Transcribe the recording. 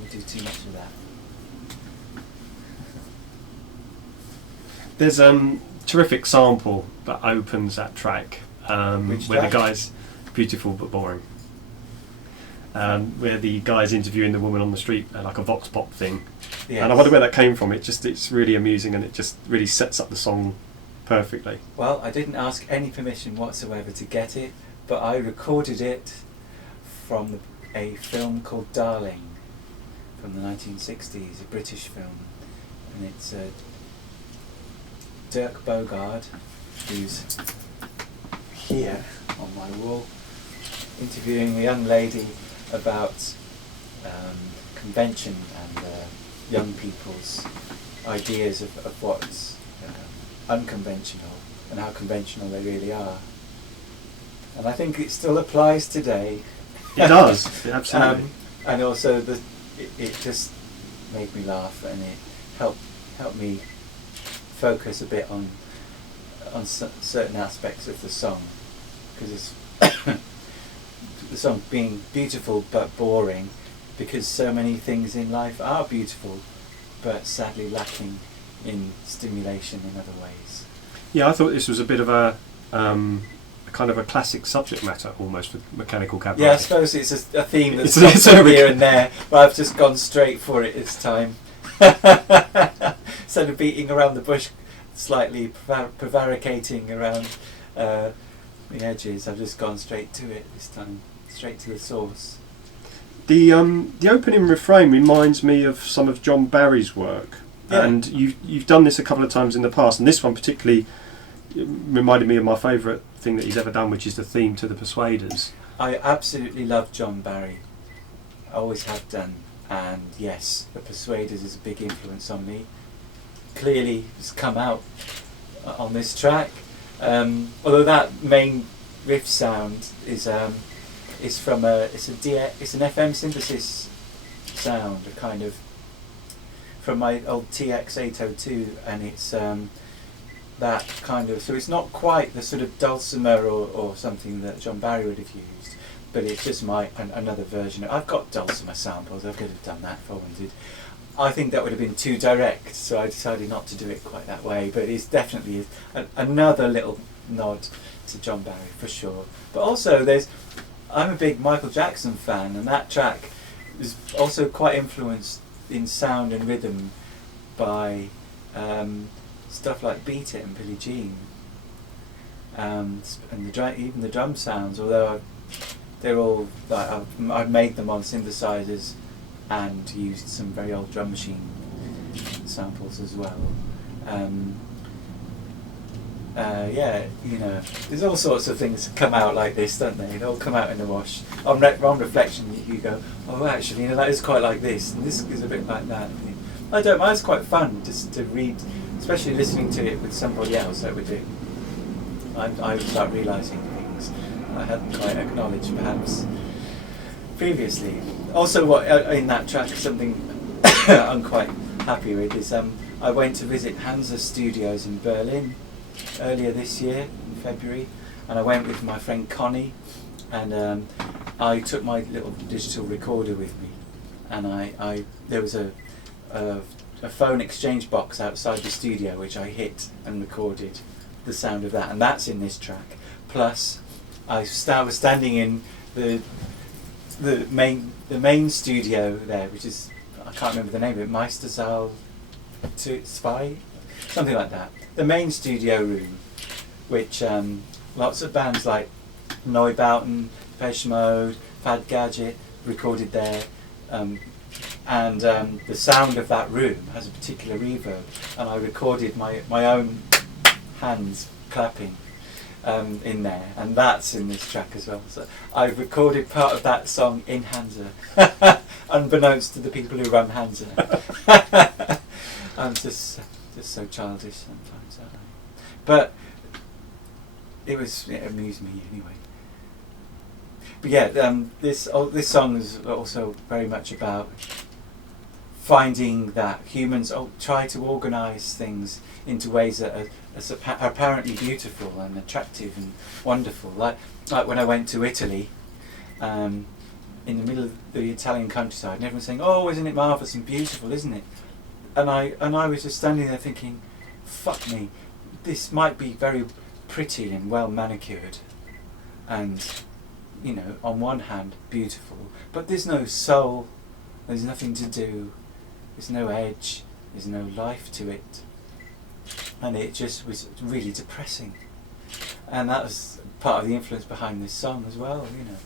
want to do too much of that. There's a terrific sample that opens that track, where the guy's beautiful but boring. Where the guy's interviewing the woman on the street, like a vox pop thing. Yes. And I wonder where that came from. It's really amusing, and it just really sets up the song perfectly. Well, I didn't ask any permission whatsoever to get it, but I recorded it from a film called Darling from the 1960s, a British film, and it's Dirk Bogarde, who's here on my wall, interviewing a young lady about convention and young people's ideas of what's unconventional and how conventional they really are. And I think it still applies today. It does, absolutely. And also it just made me laugh, and it helped me focus a bit on certain aspects of the song, because it's the song being beautiful but boring, because so many things in life are beautiful but sadly lacking in stimulation in other ways. Yeah, I thought this was a bit of a kind of a classic subject matter almost with Mechanical Cabaret. Yeah, I suppose it's a theme that's popped up here and there, but I've just gone straight for it this time. Instead of beating around the bush, slightly prevaricating around the edges, I've just gone straight to it this time, straight to the source. The opening refrain reminds me of some of John Barry's work, yeah. And you've done this a couple of times in the past, and this one particularly reminded me of my favourite thing that he's ever done, which is the theme to The Persuaders. I absolutely love John Barry, I always have done, and yes, The Persuaders is a big influence on me. Clearly it's come out on this track, although that main riff sound is from it's an FM synthesis sound, a kind of from my old TX-802, and it's that kind of, so it's not quite the sort of dulcimer or something that John Barry would have used, but it's just another version. I've got dulcimer samples, I could have done that if I wanted. I think that would have been too direct, so I decided not to do it quite that way, but it's definitely another little nod to John Barry for sure. But also I'm a big Michael Jackson fan, and that track is also quite influenced in sound and rhythm by stuff like Beat It and Billie Jean, and even the drum sounds, although they're all like I've made them on synthesizers and used some very old drum machine samples as well. Yeah, there's all sorts of things that come out like this, don't they? They all come out in the wash. On reflection, you go, oh, actually, that is quite like this, and this is a bit like that. I don't mind. It's quite fun just to read, especially listening to it with somebody else that would do. I start realising things I hadn't quite acknowledged, perhaps previously. Also, what in that track, something I'm quite happy with is I went to visit Hansa Studios in Berlin earlier this year in February, and I went with my friend Connie, and I took my little digital recorder with me, and there was a phone exchange box outside the studio which I hit and recorded the sound of that, and that's in this track. Plus I was standing in the main studio there, which is, I can't remember the name of it, Meistersaal 2, something like that. The main studio room, which lots of bands like Neubauten, Depeche Mode, Fad Gadget recorded there, and the sound of that room has a particular reverb, and I recorded my own hands clapping in there, and that's in this track as well. So I've recorded part of that song in Hansa, unbeknownst to the people who run Hansa. I'm just so childish sometimes, aren't I? But it amused me anyway. But yeah, this song is also very much about finding that humans try to organise things into ways that are apparently beautiful and attractive and wonderful. Like when I went to Italy, in the middle of the Italian countryside, and everyone's saying, "Oh, isn't it marvellous and beautiful, isn't it?" And I was just standing there thinking, "Fuck me, this might be very pretty and well manicured, and you know, on one hand, beautiful, but there's no soul, there's nothing to do, there's no edge, there's no life to it," and it just was really depressing. And that was part of the influence behind this song as well, you know.